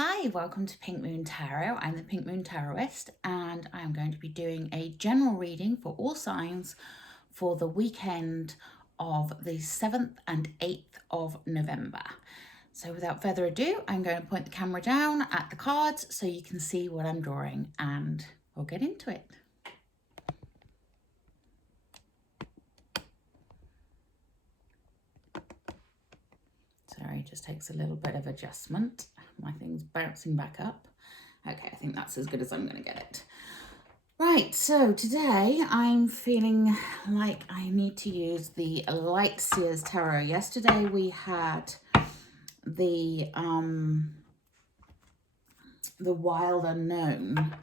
Hi, welcome to Pink Moon Tarot. I'm the Pink Moon Tarotist, and I'm going to be doing a general reading for all signs for the weekend of the 7th and 8th of November. So without further ado, I'm going to point the camera down at the cards so you can see what I'm drawing, and we'll get into it. Sorry, it just takes a little bit of adjustment. My thing's bouncing back up. Okay, I think that's as good as I'm going to get it. Right, so today I'm feeling like I need to use the Light Seers Tarot. Yesterday we had the Wild Unknown,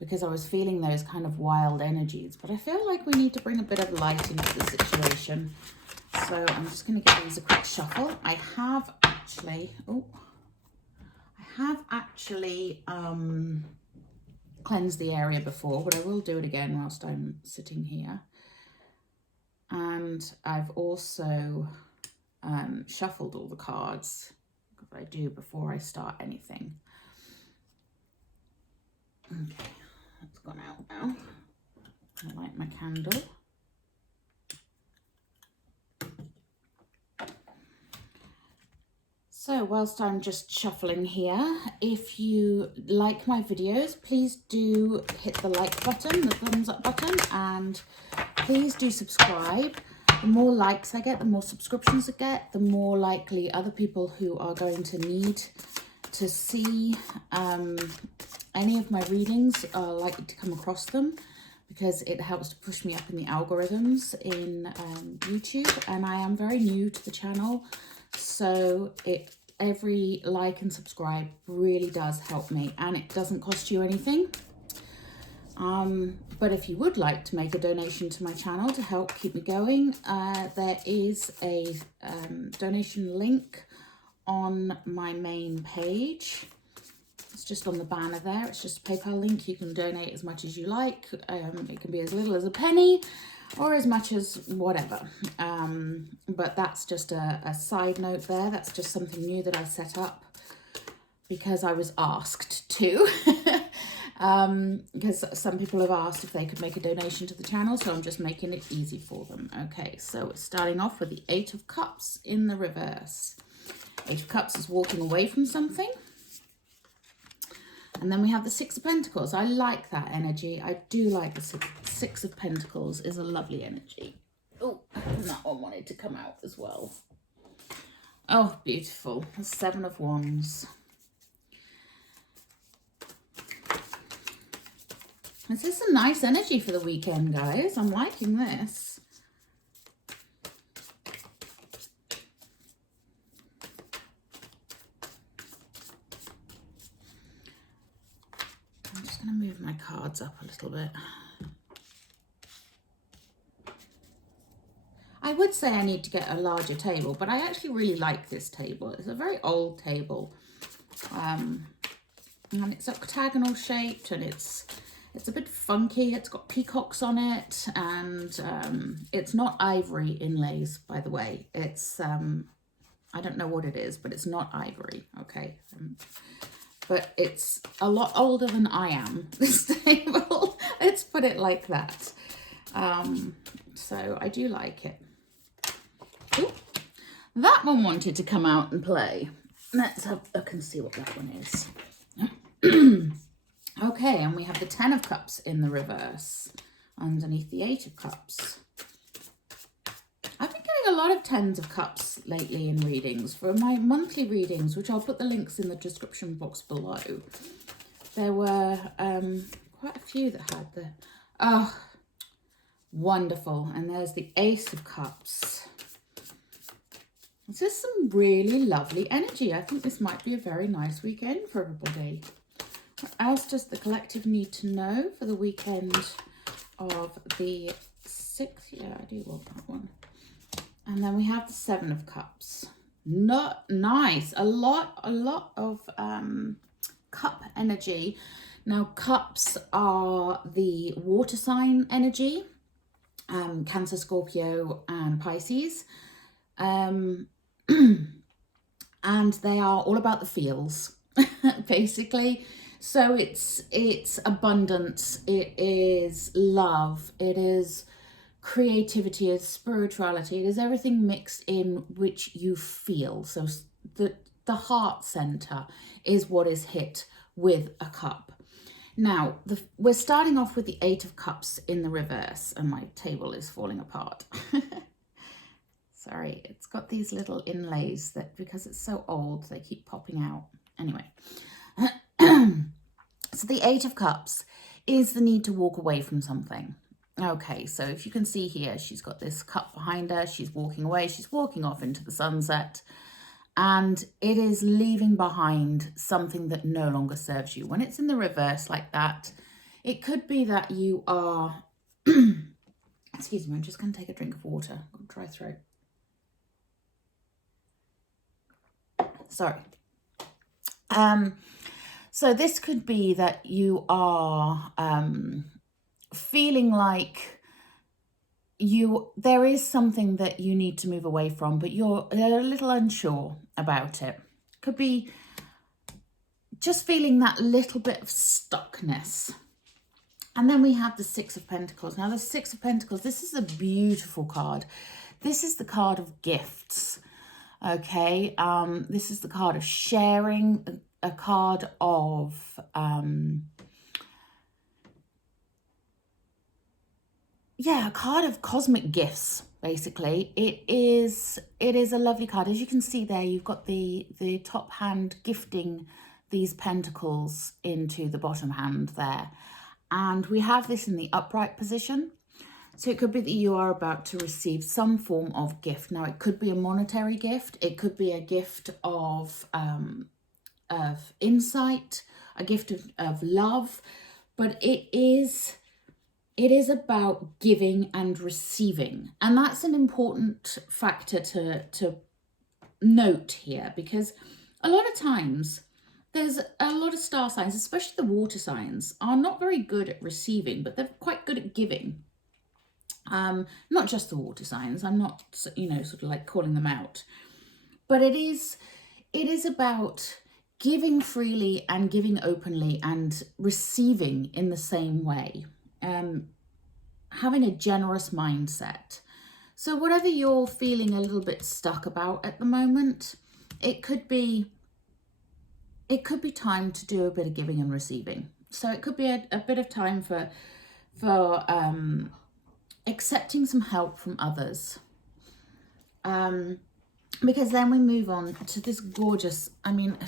because I was feeling those kind of wild energies, but I feel like we need to bring a bit of light into the situation. So I'm just going to give these a quick shuffle. I have actually cleansed the area before, but I will do it again whilst I'm sitting here. And I've also shuffled all the cards, because I do before I start anything. Okay, that's gone out now. I light my candle. So whilst I'm just shuffling here, if you like my videos, please do hit the like button, the thumbs up button, and please do subscribe. The more likes I get, the more subscriptions I get, the more likely other people who are going to need to see any of my readings are likely to come across them, because it helps to push me up in the algorithms in YouTube, and I am very new to the channel. So every like and subscribe really does help me, and it doesn't cost you anything. But if you would like to make a donation to my channel to help keep me going, there is a donation link on my main page. It's just on the banner there. It's just a PayPal link. You can donate as much as you like. It can be as little as a penny or as much as whatever. But that's just a side note there. That's just something new that I set up because I was asked to. Because some people have asked if they could make a donation to the channel, so I'm just making it easy for them. Okay, so we're starting off with the 8 of Cups in the reverse. 8 of Cups is walking away from something. And then we have the 6 of Pentacles. I like that energy. I do like the 6 of Pentacles is a lovely energy. Oh, and that one wanted to come out as well. Oh, beautiful. The 7 of Wands. This is a nice energy for the weekend, guys. I'm liking this. I'm just going to move my cards up a little bit. I would say I need to get a larger table, but I actually really like this table. It's a very old table. And it's octagonal shaped, and it's a bit funky. It's got peacocks on it, and it's not ivory inlays, by the way. It's, I don't know what it is, but it's not ivory, okay? But it's a lot older than I am, this table. Let's put it like that. So I do like it. Ooh, that one wanted to come out and play. Let's have a look and see what that one is. Okay, and we have the 10 of Cups in the reverse underneath the 8 of Cups. I've been getting a lot of 10s of Cups lately in readings. For my monthly readings, which I'll put the links in the description box below, there were quite a few that had the... Oh, wonderful. And there's the Ace of Cups. This is some really lovely energy. I think this might be a very nice weekend for everybody. What else does the collective need to know for the weekend of the 6th? Yeah, I do want that one. And then we have the 7 of Cups. Not nice. A lot of cup energy. Now, cups are the water sign energy. Cancer, Scorpio, and Pisces. And they are all about the feels. basically. So it's abundance, it is love, it is creativity, it's spirituality, it is everything mixed in which you feel. So the heart center is what is hit with a cup. Now, we're starting off with the Eight of Cups in the reverse, and my table is falling apart. Sorry, it's got these little inlays that, because it's so old, they keep popping out. Anyway, so the Eight of Cups is the need to walk away from something. Okay, so if you can see here, she's got this cup behind her, she's walking away, she's walking off into the sunset. And it is leaving behind something that no longer serves you. When it's in the reverse like that, it could be that you are, excuse me, I'm just going to take a drink of water. I've got a dry throat. Sorry. So this could be that you are feeling like there is something that you need to move away from, but you're a little unsure about it. Could be just feeling that little bit of stuckness. And then we have the Six of Pentacles. Now the Six of Pentacles, this is a beautiful card. This is the card of gifts. Okay, this is the card of sharing, a card of a card of cosmic gifts, basically. It is a lovely card. As you can see there, you've got the top hand gifting these pentacles into the bottom hand there. And we have this in the upright position. So it could be that you are about to receive some form of gift. Now, it could be a monetary gift. It could be a gift of insight, a gift of love. But it is about giving and receiving. And that's an important factor to note here, because a lot of times there's a lot of star signs, especially the water signs, are not very good at receiving, but they're quite good at giving. Not just the water signs. I'm not, sort of like calling them out. But it is about giving freely and giving openly and receiving in the same way. Having a generous mindset. So whatever you're feeling a little bit stuck about at the moment, it could be time to do a bit of giving and receiving. So it could be a bit of time for accepting some help from others. Because then we move on to this gorgeous,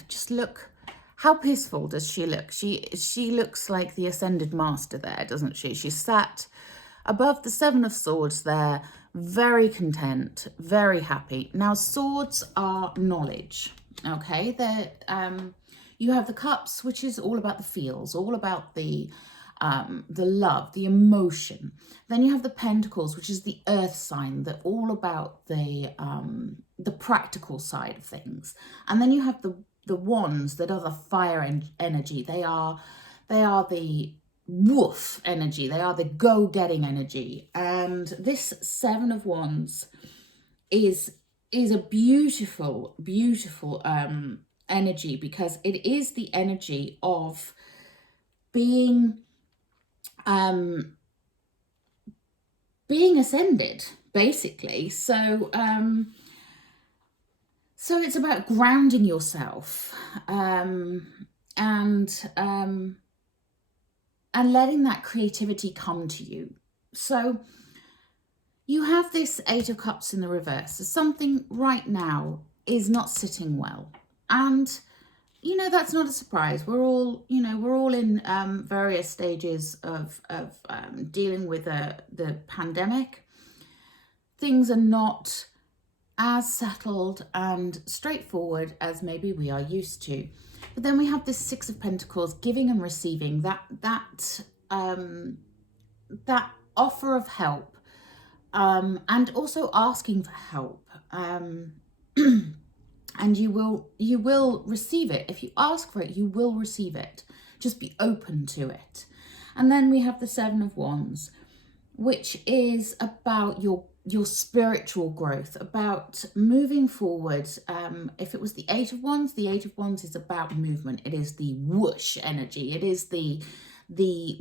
just look, how peaceful does she look? She looks like the Ascended Master there, doesn't she? She's sat above the Seven of Swords there, very content, very happy. Now, swords are knowledge, okay? You have the cups, which is all about the feels, all about the love, the emotion. Then you have the pentacles, which is the earth sign, that all about the practical side of things. And then you have the wands that are the fire energy. They are the woof energy. They are the go-getting energy. And this Seven of Wands is a beautiful, beautiful energy, because it is the energy of being ascended, basically. So it's about grounding yourself and letting that creativity come to you. So you have this Eight of Cups in the reverse. So something right now is not sitting well. And, that's not a surprise. We're all in various stages of dealing with the pandemic. Things are not as settled and straightforward as maybe we are used to. But then we have this Six of Pentacles, giving and receiving, that offer of help, and also asking for help. And you will receive it. If you ask for it, you will receive it. Just be open to it. And then we have the Seven of Wands, which is about your your spiritual growth, about moving forward. If it was the Eight of Wands is about movement. It is the whoosh energy. It is the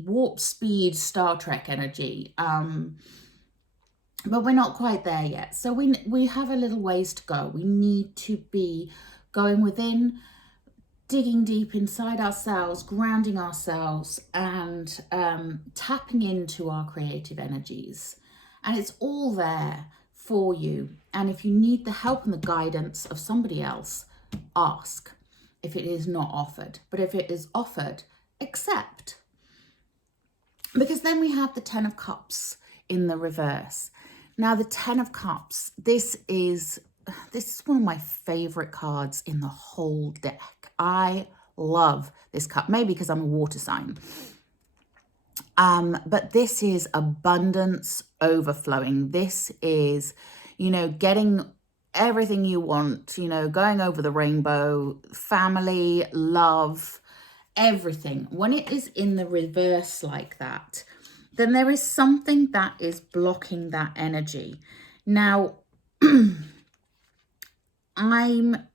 warp speed Star Trek energy. But we're not quite there yet. So we have a little ways to go. We need to be going within, digging deep inside ourselves, grounding ourselves, and tapping into our creative energies. And it's all there for you. And if you need the help and the guidance of somebody else, ask if it is not offered. But if it is offered, accept. Because then we have the Ten of Cups in the reverse. Now, the Ten of Cups, this is one of my favorite cards in the whole deck. I love this card, maybe because I'm a water sign. But this is abundance overflowing. This is, getting everything you want, going over the rainbow, family, love, everything. When it is in the reverse like that, then there is something that is blocking that energy. Now, I'm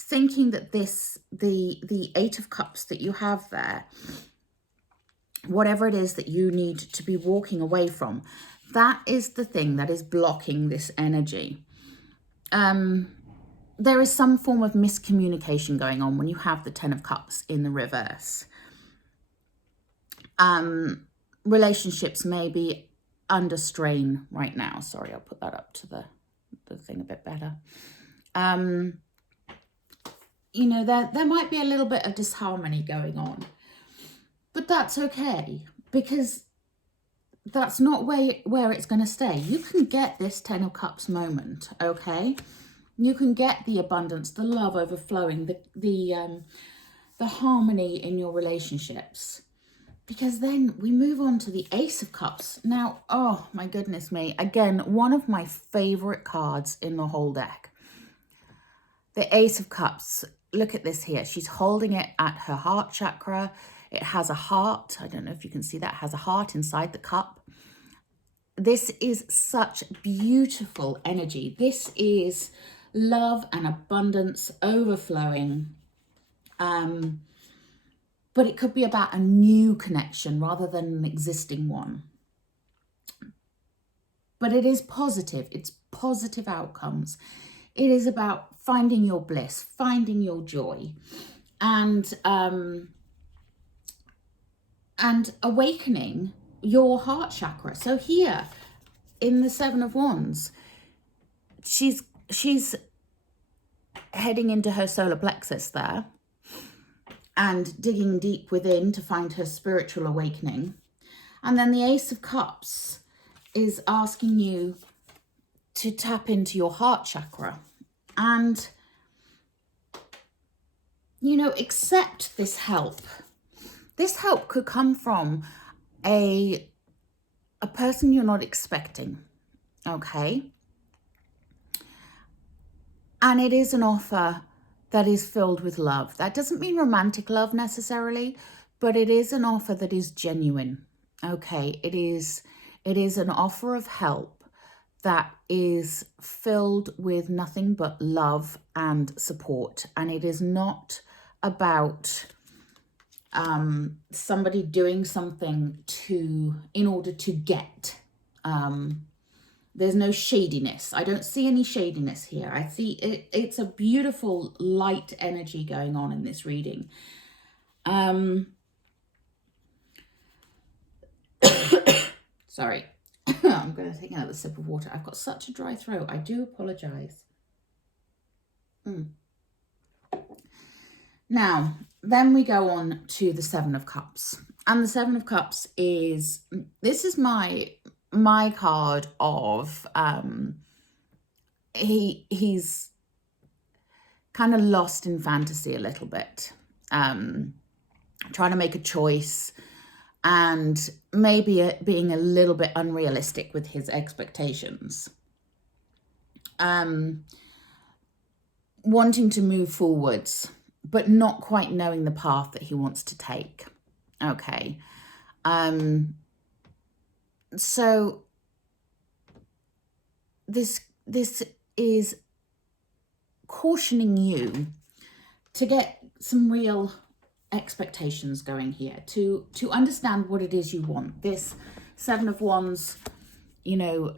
thinking that the Eight of Cups that you have there, whatever it is that you need to be walking away from, that is the thing that is blocking this energy. There is some form of miscommunication going on when you have the Ten of Cups in the reverse. Relationships may be under strain right now. Sorry, I'll put that up to the thing a bit better. There might be a little bit of disharmony going on. But that's okay, because that's not where it's going to stay. You can get this Ten of Cups moment, okay? You can get the abundance, the love overflowing, the harmony in your relationships. Because then we move on to the Ace of Cups. Now, oh my goodness me. Again, one of my favorite cards in the whole deck. The Ace of Cups. Look at this here. She's holding it at her heart chakra. It has a heart. I don't know if you can see that. It has a heart inside the cup. This is such beautiful energy. This is love and abundance overflowing. But it could be about a new connection rather than an existing one. But it is positive. It's positive outcomes. It is about finding your bliss, finding your joy, and awakening your heart chakra. So here in the Seven of Wands, she's heading into her solar plexus there and digging deep within to find her spiritual awakening. And then the Ace of Cups is asking you to tap into your heart chakra and, accept this help. This help could come from a person you're not expecting, okay? And it is an offer that is filled with love. That doesn't mean romantic love necessarily, but it is an offer that is genuine, okay? It is an offer of help that is filled with nothing but love and support. And it is not about somebody doing something in order to get. There's no shadiness. I don't see any shadiness here. I see it's a beautiful light energy going on in this reading. Sorry. I'm going to take another sip of water. I've got such a dry throat. I do apologize. Now, then we go on to the Seven of Cups. And the Seven of Cups this is my card of, he's kind of lost in fantasy a little bit, trying to make a choice, and maybe being a little bit unrealistic with his expectations. Wanting to move forwards, but not quite knowing the path that he wants to take. Okay. So this is cautioning you to get some real expectations going here, to understand what it is you want. This Seven of Wands, you know,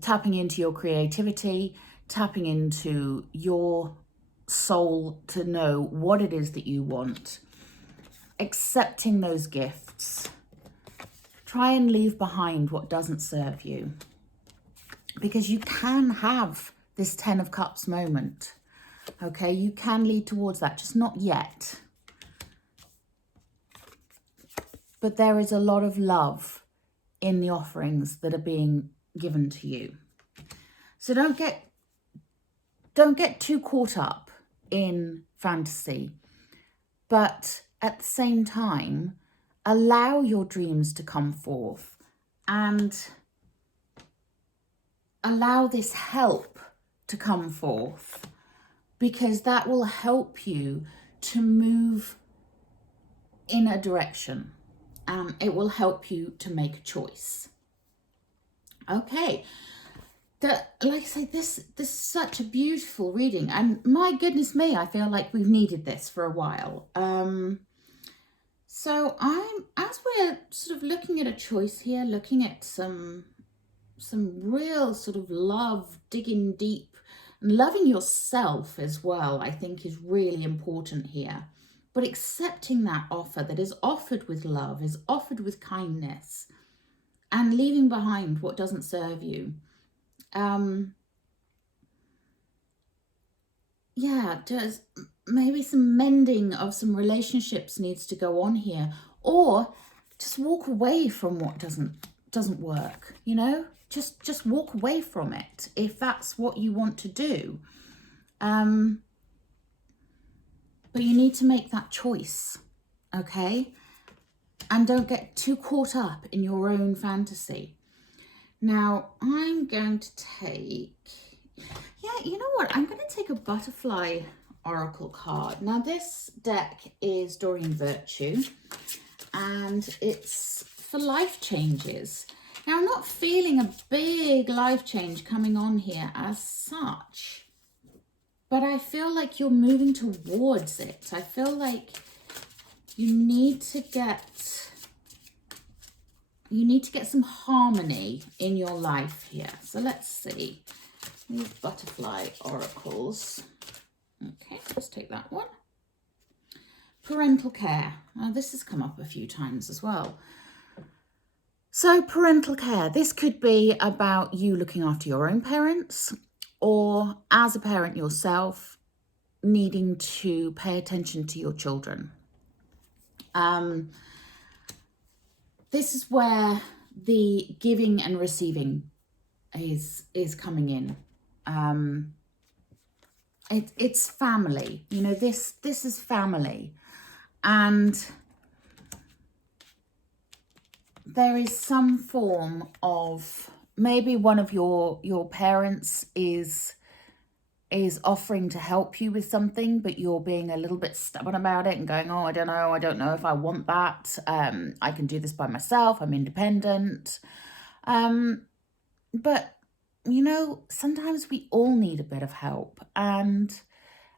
tapping into your creativity, tapping into your soul to know what it is that you want, accepting those gifts. Try and leave behind what doesn't serve you, because you can have this 10 of Cups moment. Okay, you can lead towards that, just not yet. But there is a lot of love in the offerings that are being given to you. So don't get too caught up in fantasy, but at the same time, allow your dreams to come forth and allow this help to come forth, because that will help you to move in a direction. It will help you to make a choice. Okay. Like I say, this is such a beautiful reading, and my goodness me, I feel like we've needed this for a while. So as we're sort of looking at a choice here, looking at some real sort of love, digging deep, and loving yourself as well, I think is really important here. But accepting that offer that is offered with love, is offered with kindness, and leaving behind what doesn't serve you. Yeah, there's maybe some mending of some relationships needs to go on here, or just walk away from what doesn't work, you know, just walk away from it if that's what you want to do. But you need to make that choice, okay? And don't get too caught up in your own fantasy. Now, I'm going to take, yeah, you know what? I'm going to take a butterfly oracle card. Now, this deck is Doreen Virtue, and it's for life changes. Now, I'm not feeling a big life change coming on here as such, but I feel like you're moving towards it. I feel like you need to get some harmony in your life here. So let's see. These butterfly oracles. Okay, let's take that one. Parental care. Now, this has come up a few times as well. So parental care, this could be about you looking after your own parents, or as a parent yourself, needing to pay attention to your children. This is where the giving and receiving is coming in. It's family, you know, this is family, and there is some form of, maybe one of your parents is offering to help you with something, but you're being a little bit stubborn about it and going, oh, I don't know if I want that. I can do this by myself. I'm independent. But, you know, sometimes we all need a bit of help. And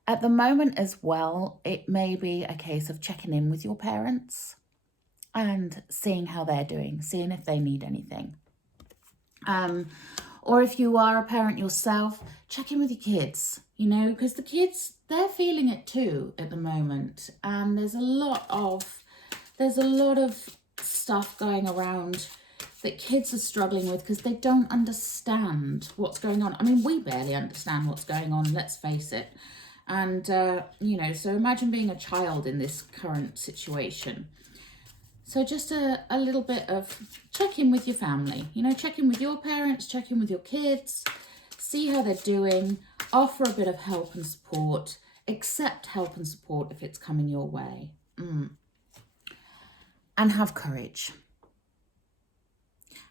at the moment as well, it may be a case of checking in with your parents and seeing how they're doing, seeing if they need anything. Or if you are a parent yourself, check in with your kids, you know, because the kids, they're feeling it too at the moment. And there's a lot of stuff going around that kids are struggling with because they don't understand what's going on. I mean, we barely understand what's going on, let's face it. And, you know, so imagine being a child in this current situation. So just a little bit of check in with your family, you know, check in with your parents, check in with your kids, see how they're doing, offer a bit of help and support, accept help and support if it's coming your way. And have courage.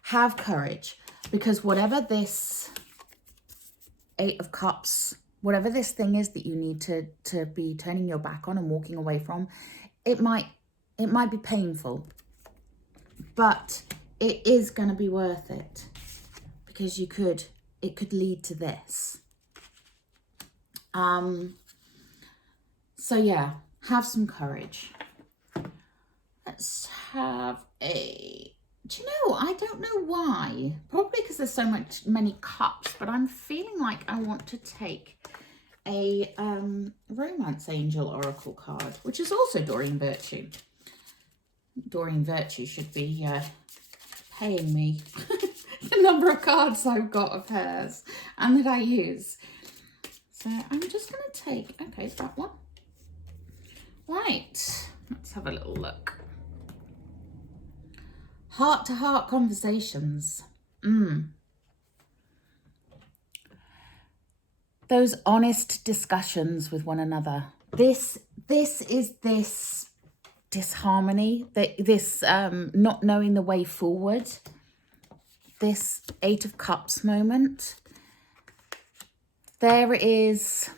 Have courage, because whatever this Eight of Cups, whatever this thing is that you need to be turning your back on and walking away from, it might be painful, but it is going to be worth it, because you could it could lead to this. So yeah, have some courage. Let's have a, do you know, I don't know why, probably because there's so many cups, but I'm feeling like I want to take a Romance Angel Oracle card, which is also Doreen Virtue. Doreen Virtue should be paying me the number of cards I've got of hers and that I use. So I'm just going to take, okay, that one. Right, let's have a little look. Heart-to-heart conversations. Those honest discussions with one another. This is this disharmony, this not knowing the way forward. This Eight of Cups moment. There is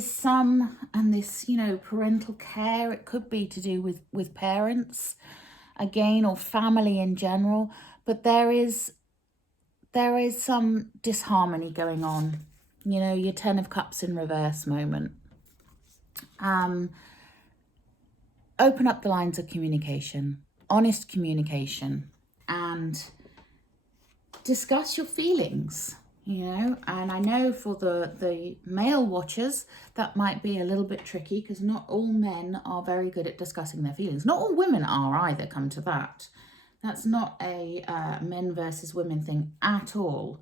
some, and this, you know, parental care, it could be to do with parents again, or family in general, but there is some disharmony going on, you know, your Ten of Cups in reverse moment. Open up the lines of communication, honest communication, and discuss your feelings. You know, and I know for the male watchers, that might be a little bit tricky because not all men are very good at discussing their feelings. Not all women are either, come to that. That's not a men versus women thing at all.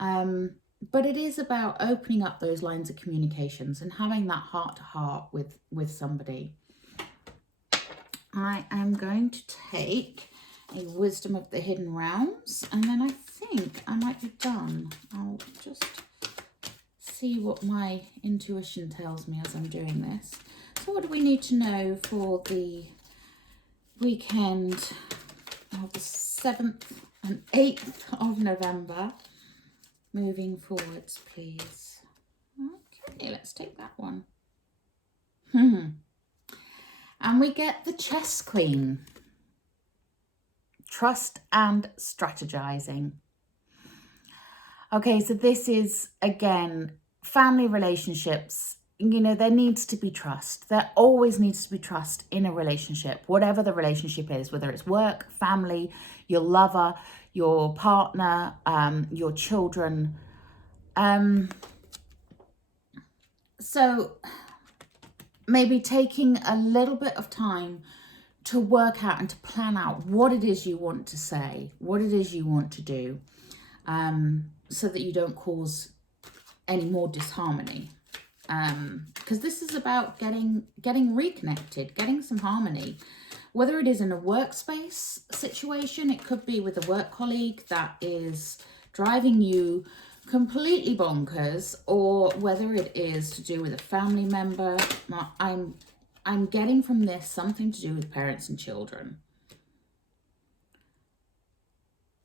But it is about opening up those lines of communications and having that heart-to-heart with somebody. I am going to take a Wisdom of the Hidden Realms, and then I think I might be done. I'll just see what my intuition tells me as I'm doing this. So what do we need to know for the weekend of the 7th and 8th of November? Moving forwards, please. Okay, let's take that one. And we get the Chess Queen. Trust and strategizing. Okay, so this is, again, family relationships. You know, there needs to be trust. There always needs to be trust in a relationship, whatever the relationship is, whether it's work, family, your lover, your partner, your children. So maybe taking a little bit of time to work out and to plan out what it is you want to say, what it is you want to do, so that you don't cause any more disharmony. Because this is about getting reconnected, getting some harmony. Whether it is in a workspace situation, it could be with a work colleague that is driving you completely bonkers, or whether it is to do with a family member. I'm getting from this something to do with parents and children.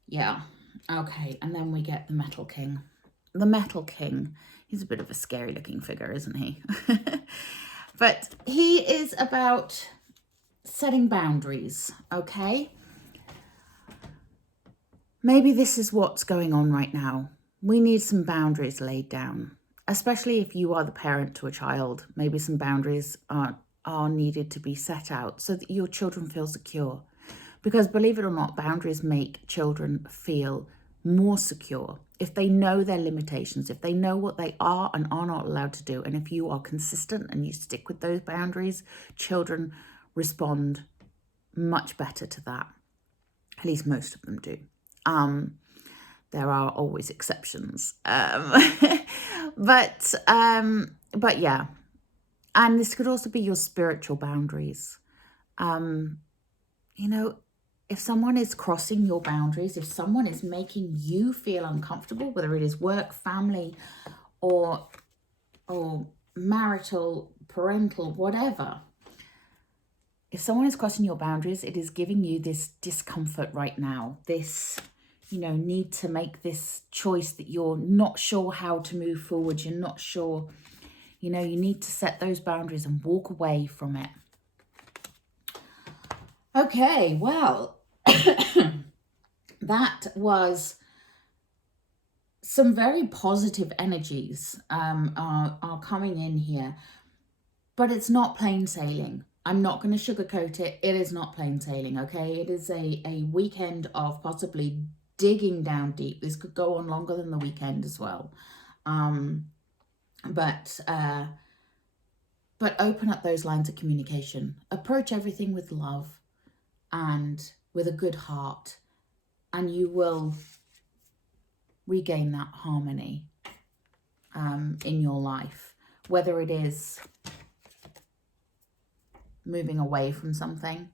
Yeah, okay, and then we get the Metal King. The Metal King, he's a bit of a scary looking figure, isn't he? But he is about setting boundaries, okay? Maybe this is what's going on right now. We need some boundaries laid down, especially if you are the parent to a child. Maybe some boundaries are needed to be set out so that your children feel secure. Because believe it or not, boundaries make children feel more secure. If they know their limitations, if they know what they are and are not allowed to do, and if you are consistent and you stick with those boundaries, children respond much better to that. At least most of them do. There are always exceptions. But yeah. And this could also be your spiritual boundaries. You know, if someone is crossing your boundaries, if someone is making you feel uncomfortable, whether it is work, family, or marital, parental, whatever, if someone is crossing your boundaries, it is giving you this discomfort right now, this, you know, need to make this choice that you're not sure how to move forward. You're not sure, you know, you need to set those boundaries and walk away from it. Okay, well, that was some very positive energies are coming in here, but it's not plain sailing. I'm not going to sugarcoat it. It is not plain sailing, okay? It is a weekend of possibly digging down deep. This could go on longer than the weekend as well. But open up those lines of communication. Approach everything with love and with a good heart, and you will regain that harmony in your life, whether it is moving away from something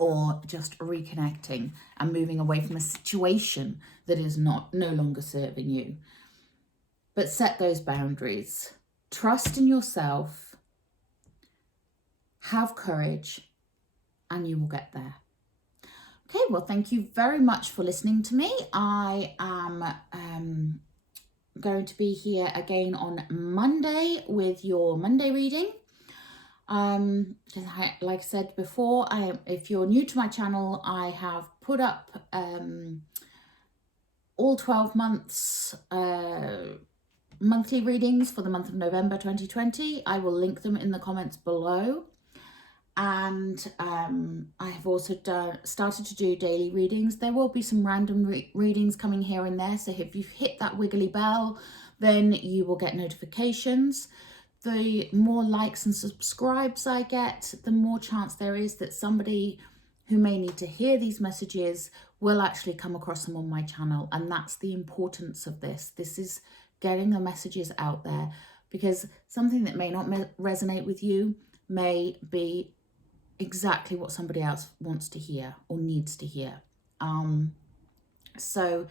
or just reconnecting and moving away from a situation that is no longer serving you. But set those boundaries. Trust in yourself. Have courage, and you will get there. Okay, well, thank you very much for listening to me. I am going to be here again on Monday with your Monday reading. Like I said before, if you're new to my channel, I have put up all 12 months monthly readings for the month of November 2020. I will link them in the comments below. And I have also started to do daily readings. There will be some random readings coming here and there. So if you've hit that wiggly bell, then you will get notifications. The more likes and subscribes I get, the more chance there is that somebody who may need to hear these messages will actually come across them on my channel. And that's the importance of this. This is getting the messages out there, because something that may not resonate with you may be exactly what somebody else wants to hear or needs to hear. So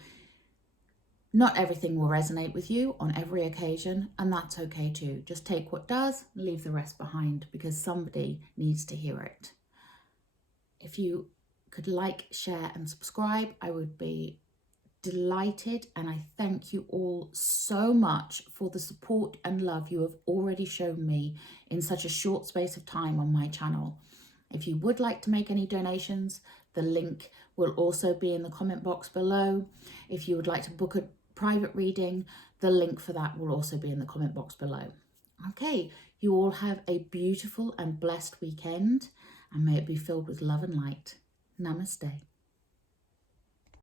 not everything will resonate with you on every occasion, and that's okay too. Just take what does, leave the rest behind, because somebody needs to hear it. If you could like, share and subscribe, I would be delighted, and I thank you all so much for the support and love you have already shown me in such a short space of time on my channel. If you would like to make any donations, the link will also be in the comment box below. If you would like to book a private reading, the link for that will also be in the comment box below. Okay, you all have a beautiful and blessed weekend, and may it be filled with love and light. Namaste.